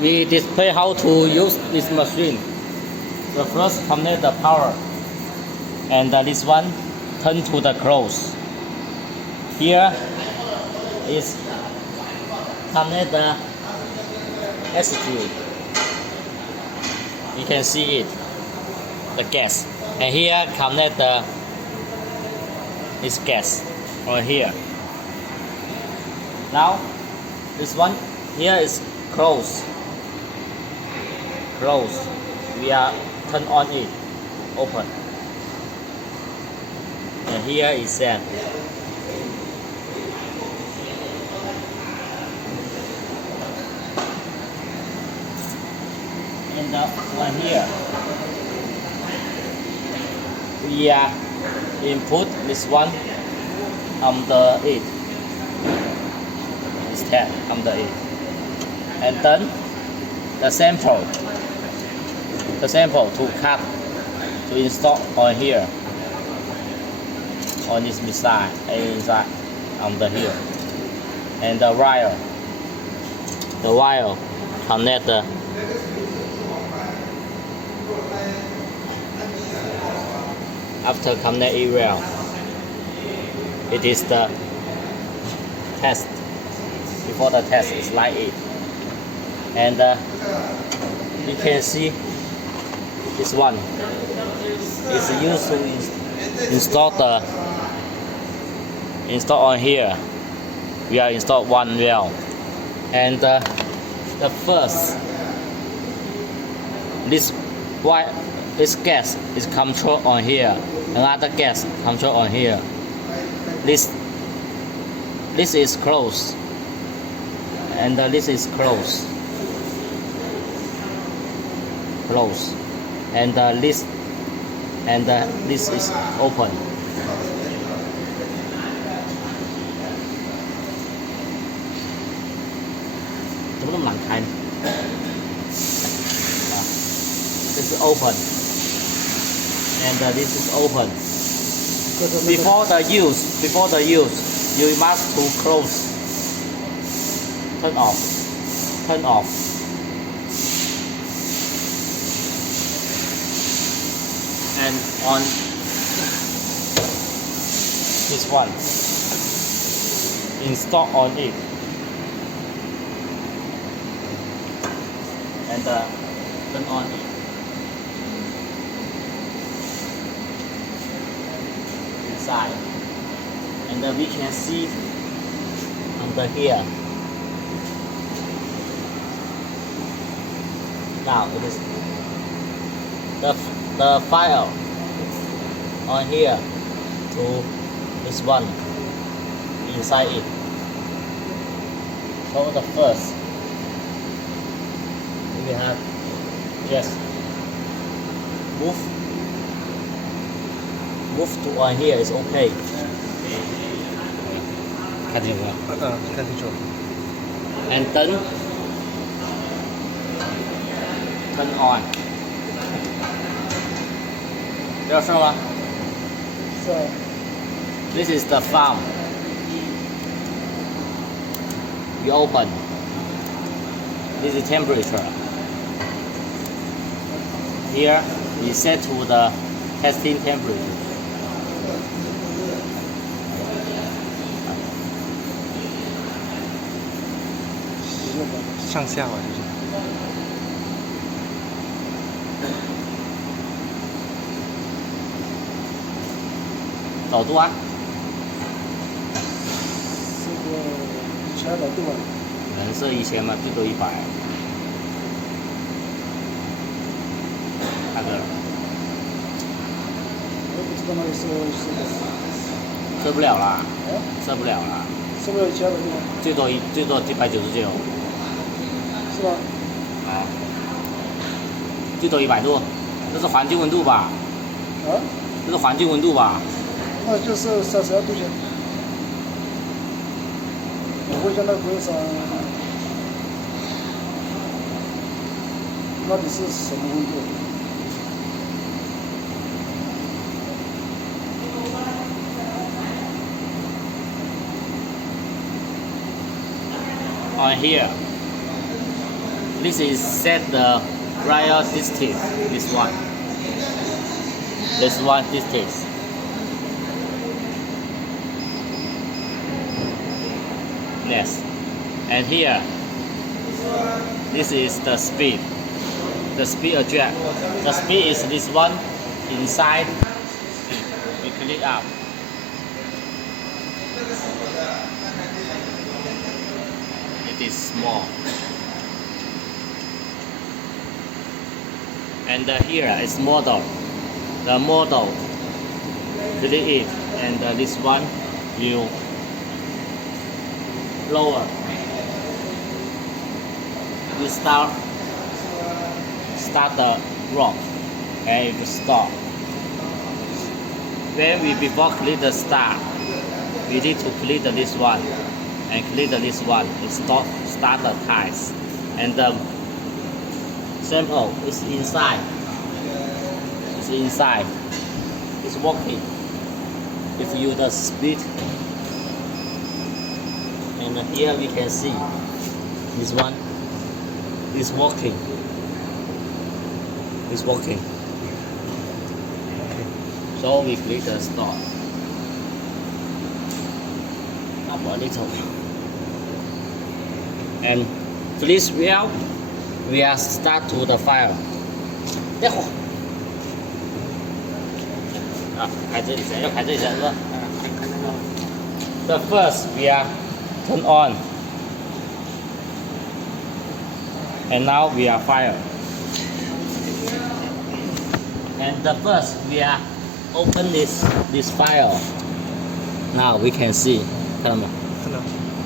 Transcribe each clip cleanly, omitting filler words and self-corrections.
we display how to use this machine. The first connect the power, and this one turn to the close. Here is connect the attitude. You can see it, the gas, and here connect this gas over here. Now this one here is close. We are turn on it, open, and here is set. And one here we are input this one under it. This tab under it, and then the sample to cut to install on here on this side inside under here, and the wire connect the after connect it well. It is the test. Before the test is like it, and you can see this one is used to install on here. We are install one well, and the first this gas is control on here, another gas control on here. This is closed, and this is closed, and this is open. This is open, and this is open. Before the use, you must to close, turn off, and on this one, install on it, and turn on it. Inside, and we can see under here. Now it is the file on here to this one inside it. So the first we have just move to on here is okay. 看清楚了？看清楚。And then turn on. 要事吗？是。This is the farm. We open. This is temperature. Here we set to the testing temperature. 上下吧，就是导度啊，是个1000导度啊，能设1000嘛，最多100。那个，我不知道那个设不了啦，设不了啦，设不了1000导度吗？最多199。 是吧？啊，最多100度，这是环境温度吧？啊？这是环境温度吧？那就是32度线。我会将那个上，那底是什么温度？On here. This is set the prior distance. This one. This one distance. Yes. And here, this is the speed. The speed adjust. The speed is this one inside. We click up. It is small. And here is model. The model, click it, and this one will lower. You start the rock, and it will stop. When we before click the start, we need to click this one, and click this one. It start the ties, and the sample is inside. It's inside. It's working. If you the speed, and here we can see this one is working. It's working. So we click the stop. Up a little. And please weld. We are start to the fire. The first we are turn on, and now we are fire. And the first we are open this file. Now we can see.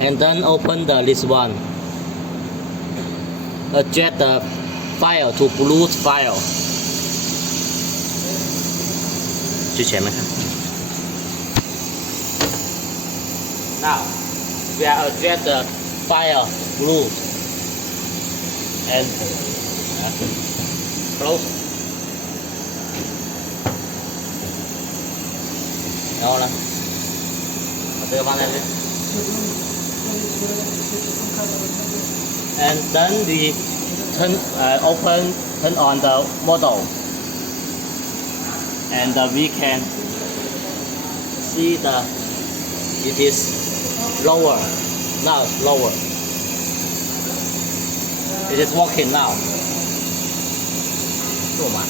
And then open this one. Adjust the file to Bluetooth file. 去前面看。Now we are adjust the file Bluetooth and close. 然后呢，把这个放在这。And then we turn on the model, and we can see it is lower. Now it's lower. It is working now. 做慢，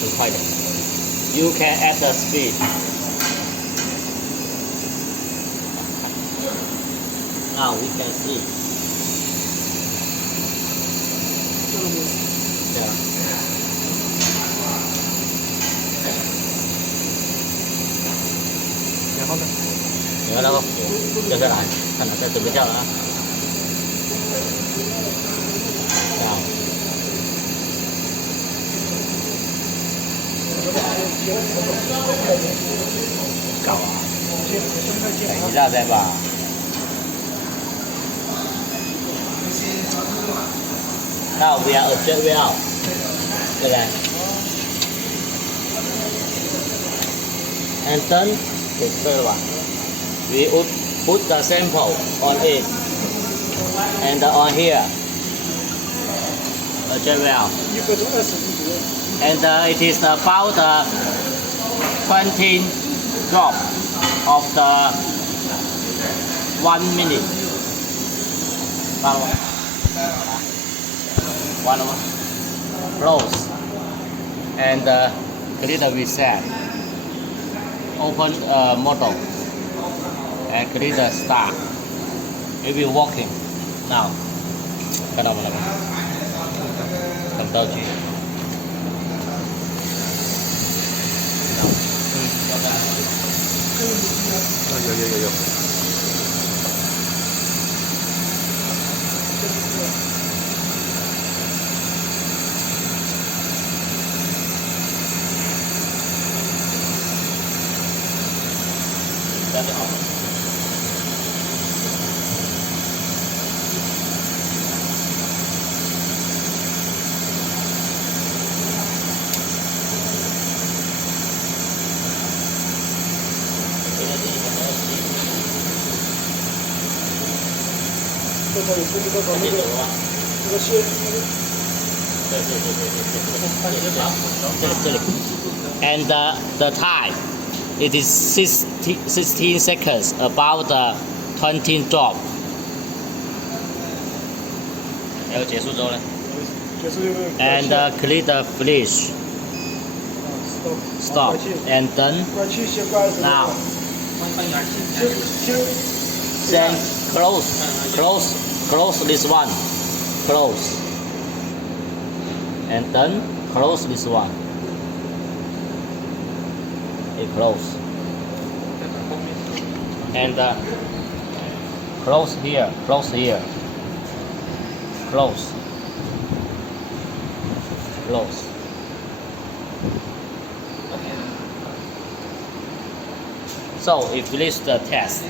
更快点。You can add the speed. Now we can see. Yeah. 然后呢？然后那个火掉下来，看它在准备掉了啊。搞啊！等一下再吧。Now we are adjust weld. 对不对？ And then we would put the sample on it, and on here. Adjust weld. And it is about 20 drop of the 1 minute. One more. Close. And click the reset. Open model. And click the start. It will working. Now. 看到没有？看不到去。有。大家好。And the time, it is 16 seconds above the 20 drop. 然后结束之后呢？ And clear the flash. Stop. And then now. Then close this one. Close. And then close this one. Okay, close. And close here. Close here. Close. Close. So we finish the test.